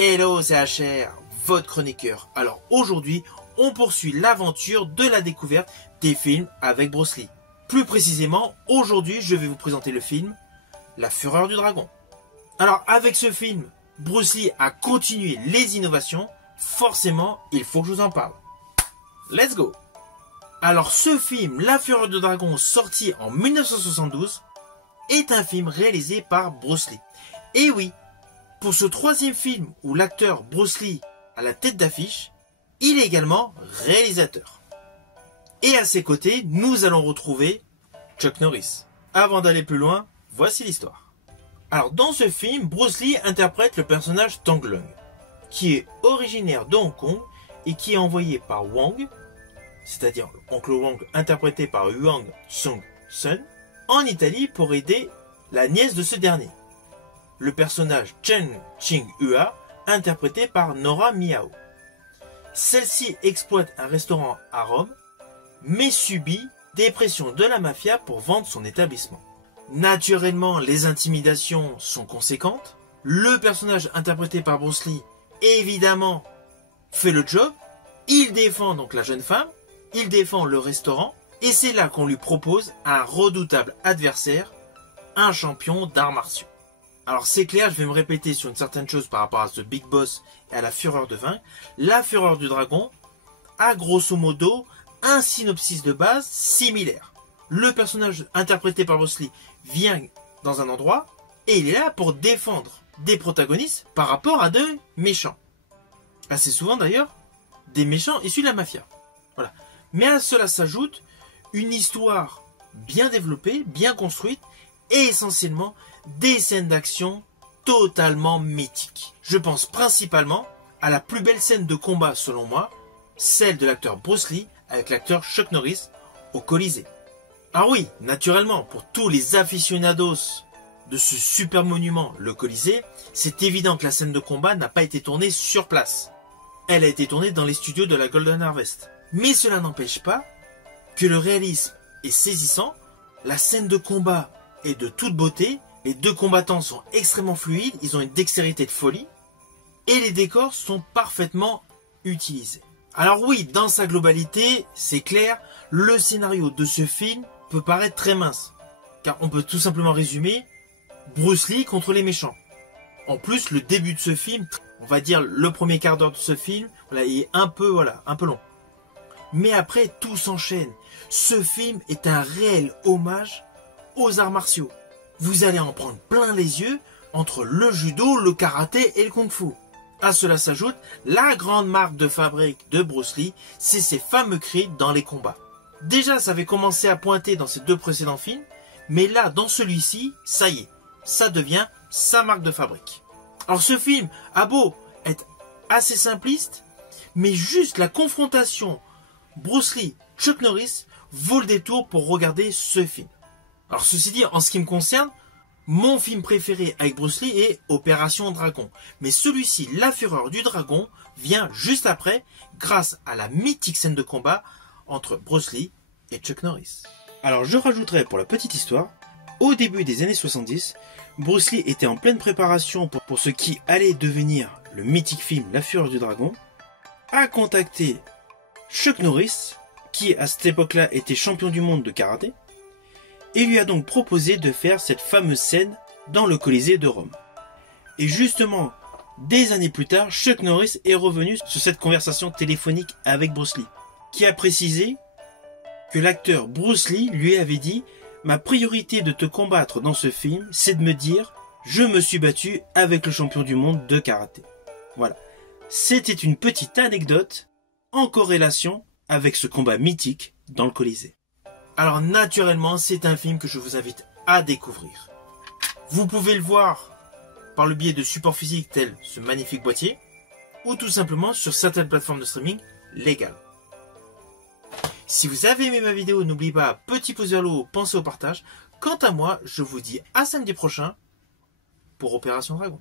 Hello, c'est HR, votre chroniqueur. Alors aujourd'hui, on poursuit l'aventure de la découverte des films avec Bruce Lee. Plus précisément, aujourd'hui, je vais vous présenter le film La Fureur du Dragon. Alors avec ce film, Bruce Lee a continué les innovations. Forcément, il faut que je vous en parle. Let's go! Alors ce film, La Fureur du Dragon, sorti en 1972, est un film réalisé par Bruce Lee. Et oui, pour ce troisième film où l'acteur Bruce Lee a la tête d'affiche, il est également réalisateur. Et à ses côtés, nous allons retrouver Chuck Norris. Avant d'aller plus loin, voici l'histoire. Alors dans ce film, Bruce Lee interprète le personnage Tang Long, qui est originaire de Hong Kong et qui est envoyé par Wang, c'est-à-dire Oncle Wang interprété par Huang Sung-sun, en Italie pour aider la nièce de ce dernier, le personnage Chen Qing-hua, interprété par Nora Miao. Celle-ci exploite un restaurant à Rome, mais subit des pressions de la mafia pour vendre son établissement. Naturellement, les intimidations sont conséquentes. Le personnage interprété par Bruce Lee, évidemment, fait le job. Il défend donc la jeune femme, il défend le restaurant, et c'est là qu'on lui propose un redoutable adversaire, un champion d'arts martiaux. Alors c'est clair, je vais me répéter sur une certaine chose par rapport à ce Big Boss et à la Fureur de vaincre. La Fureur du Dragon a grosso modo un synopsis de base similaire. Le personnage interprété par Bruce Lee vient dans un endroit et il est là pour défendre des protagonistes par rapport à des méchants. Assez souvent d'ailleurs, des méchants issus de la mafia. Voilà. Mais à cela s'ajoute une histoire bien développée, bien construite et essentiellement des scènes d'action totalement mythiques. Je pense principalement à la plus belle scène de combat selon moi, celle de l'acteur Bruce Lee avec l'acteur Chuck Norris au Colisée. Ah oui, naturellement, pour tous les aficionados de ce super monument, le Colisée, c'est évident que la scène de combat n'a pas été tournée sur place. Elle a été tournée dans les studios de la Golden Harvest. Mais cela n'empêche pas que le réalisme est saisissant, la scène de combat est de toute beauté, les deux combattants sont extrêmement fluides, ils ont une dextérité de folie, et les décors sont parfaitement utilisés. Alors oui, dans sa globalité, c'est clair, le scénario de ce film peut paraître très mince, car on peut tout simplement résumer Bruce Lee contre les méchants. En plus, le début de ce film, on va dire le premier quart d'heure de ce film, voilà, il est un peu long. Mais après, tout s'enchaîne. Ce film est un réel hommage aux arts martiaux. Vous allez en prendre plein les yeux entre le judo, le karaté et le kung-fu. À cela s'ajoute la grande marque de fabrique de Bruce Lee, c'est ses fameux cris dans les combats. Déjà, ça avait commencé à pointer dans ses deux précédents films, mais là, dans celui-ci, ça y est, ça devient sa marque de fabrique. Alors ce film a beau être assez simpliste, mais juste la confrontation Bruce Lee, Chuck Norris vaut le détour pour regarder ce film. Alors ceci dit, en ce qui me concerne, mon film préféré avec Bruce Lee est Opération Dragon. Mais celui-ci, La Fureur du Dragon, vient juste après, grâce à la mythique scène de combat entre Bruce Lee et Chuck Norris. Alors je rajouterai pour la petite histoire, au début des années 70, Bruce Lee était en pleine préparation pour ce qui allait devenir le mythique film La Fureur du Dragon, a contacté Chuck Norris, qui à cette époque-là était champion du monde de karaté, et lui a donc proposé de faire cette fameuse scène dans le Colisée de Rome. Et justement, des années plus tard, Chuck Norris est revenu sur cette conversation téléphonique avec Bruce Lee, qui a précisé que l'acteur Bruce Lee lui avait dit « Ma priorité de te combattre dans ce film, c'est de me dire « Je me suis battu avec le champion du monde de karaté. » Voilà. C'était une petite anecdote en corrélation avec ce combat mythique dans le Colisée. Alors naturellement, c'est un film que je vous invite à découvrir. Vous pouvez le voir par le biais de supports physiques tels ce magnifique boîtier, ou tout simplement sur certaines plateformes de streaming légales. Si vous avez aimé ma vidéo, n'oubliez pas, petit pouce vers le haut, pensez au partage. Quant à moi, je vous dis à samedi prochain pour Opération Dragon.